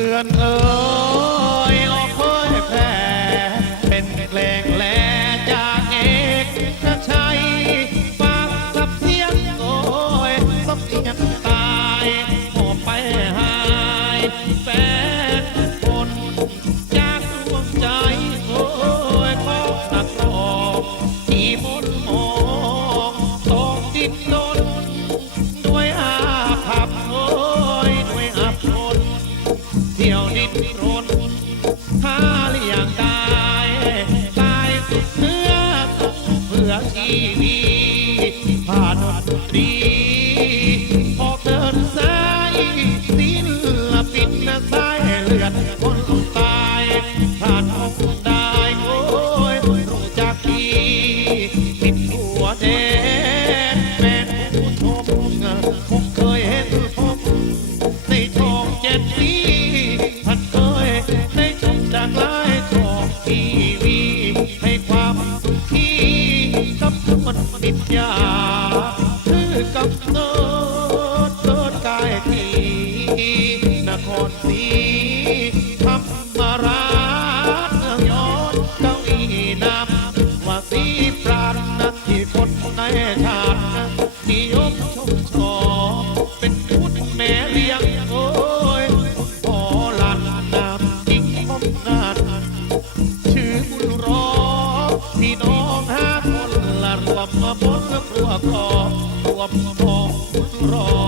เอื้อนเอ่ยออกเผยแผ่เป็นเพลงแลจากเอกชัยฟังสับเสียงโอ้ยสับเสียงตายหอบไปหายแฟนคนจากดวงใจโอ้ยของนักร้องที่มนต์มองต้องดิ้นร อชีวิตผ่านดนตรีออเดินสายศิลปิดนสายเลือดคนตายผ่านห้องได้โอ้ยรู้จักดีติดหัวแดงแม่นผู้ชมผมเคยเห็นผมในทองเจ็ดสี กิจยาคือกับโนดโดกายทีนครศรีธรรมราชย้อนเก้าอี้นำว่าสีปราณนาที่คนในชาตินิยมชมชอบเป็นคุณแม่เลี้ยงโอ้ยพอลันนำจริงพบงานชื่อบุญรอพี่น้อง นครัวครอรวมทอรอ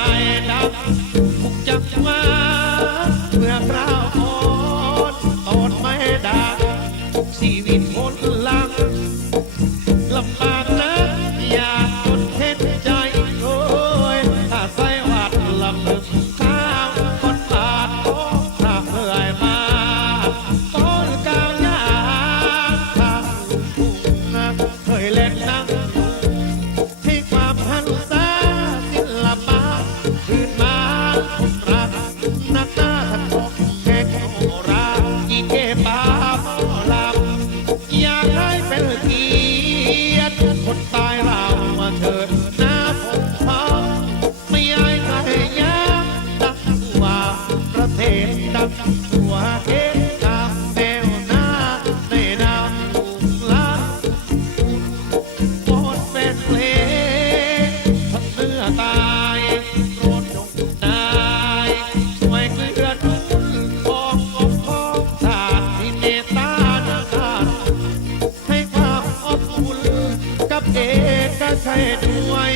ายด้ดังทุกจับมาเมื่อคราว ก็ใช่ด้วย